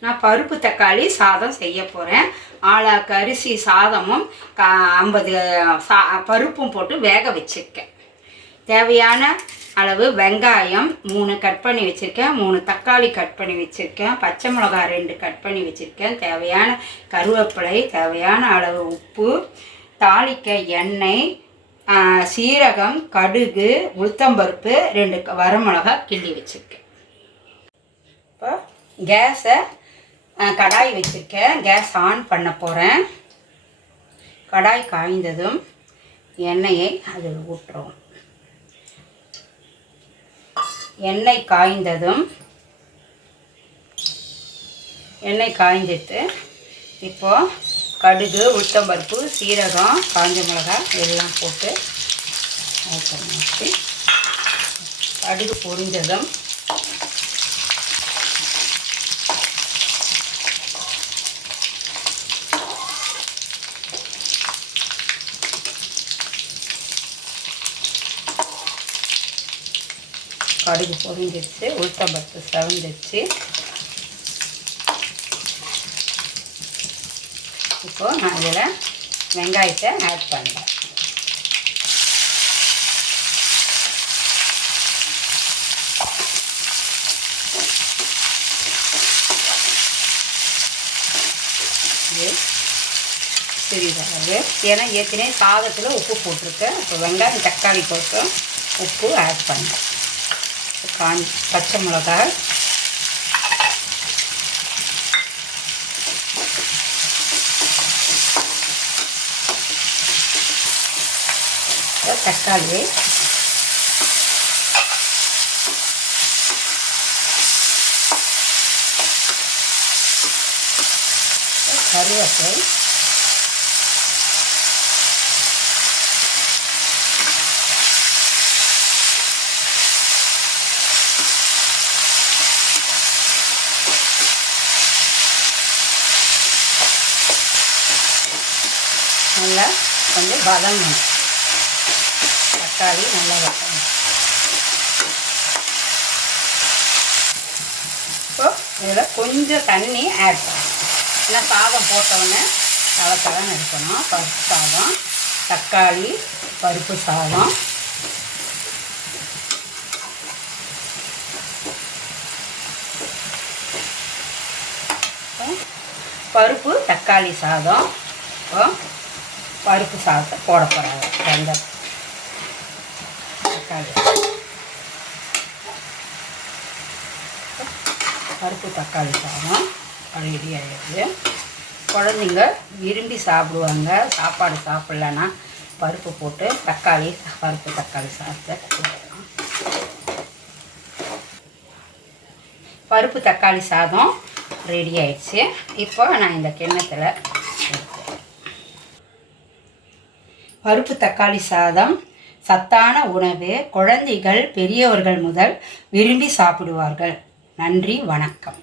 நான் பருப்பு தக்காளி சாதம் செய்ய போகிறேன் ஆளாக்கு அரிசி சாதமும் கா ஐம்பது சா பருப்பும் போட்டு வேக வச்சுருக்கேன். தேவையான அளவு வெங்காயம் மூணு கட் பண்ணி வச்சுருக்கேன். மூணு தக்காளி கட் பண்ணி வச்சுருக்கேன். பச்சை மிளகாய் ரெண்டு கட் பண்ணி வச்சுருக்கேன். தேவையான கருவேப்பிலை தேவையான அளவு உப்பு தாளிக்க எண்ணெய் சீரகம் கடுகு உளுத்தம்பருப்பு ரெண்டு க- வரமிளகா கிள்ளி வச்சுருக்கேன். இப்போ கேஸை கடாய் வச்சுருக்கேன். கேஸ் ஆன் பண்ண போகிறேன் கடாய் காய்ந்ததும் எண்ணெயை அதில் ஊற்றுறோம். எண்ணெய் காய்ந்ததும் எண்ணெய் காய்ஞ்சிட்டு இப்போ கடுகு உளுத்தம்பருப்பு சீரகம் காஞ்ச மிளகாய் எல்லாம் போட்டு கடுகு பொரிஞ்சதும் கடுகு பொரிஞ்சிருச்சு உளுத்தம்பருப்பு செவந்துச்சு இப்போ நான் இதில் வெங்காயத்தை ஆட் பண்ணுறேன் சிறிதளவு. ஏன்னா ஏற்கனவே சாதத்தில் உப்பு போட்டிருக்கேன். இப்போ வெங்காயம் தக்காளி போட்டு உப்பு ஆட் பண்ணேன் காஞ்சி பச்சை மிளகாய். இப்போ தக்காளி. கருவேப்பிலை. நல்லா கொஞ்சம் வதங்கணும். தக்காளி நல்லா வதங்கணும். இப்போ இதில் கொஞ்சம் தண்ணி ஆட் பண்ணணும். ஏன்னா சாதம் போட்டவுடனே தலை தலைன்னு இருக்கணும் பருப்பு சாதம் தக்காளி பருப்பு சாதம். பருப்பு தக்காளி சாதம். இப்போ பருப்பு சாதத்தை போட போகிறாங்க ரெண்டு தக்காளி. பருப்பு தக்காளி சாதம் ரெடி ஆகிடுது குழந்தைங்க விரும்பி சாப்பிடுவாங்க. சாப்பாடு சாப்பிட்லன்னா பருப்பு போட்டு தக்காளி பருப்பு தக்காளி சாதத்தை கொடுக்கலாம் பருப்பு தக்காளி சாதம் ரெடி ஆயிடுச்சு. இப்போ நான் இந்த கிண்ணத்தில் பருப்பு தக்காளி சாதம் சத்தான உணவு குழந்தைகள் பெரியவர்கள் முதல் விரும்பி சாப்பிடுவார்கள். நன்றி வணக்கம்.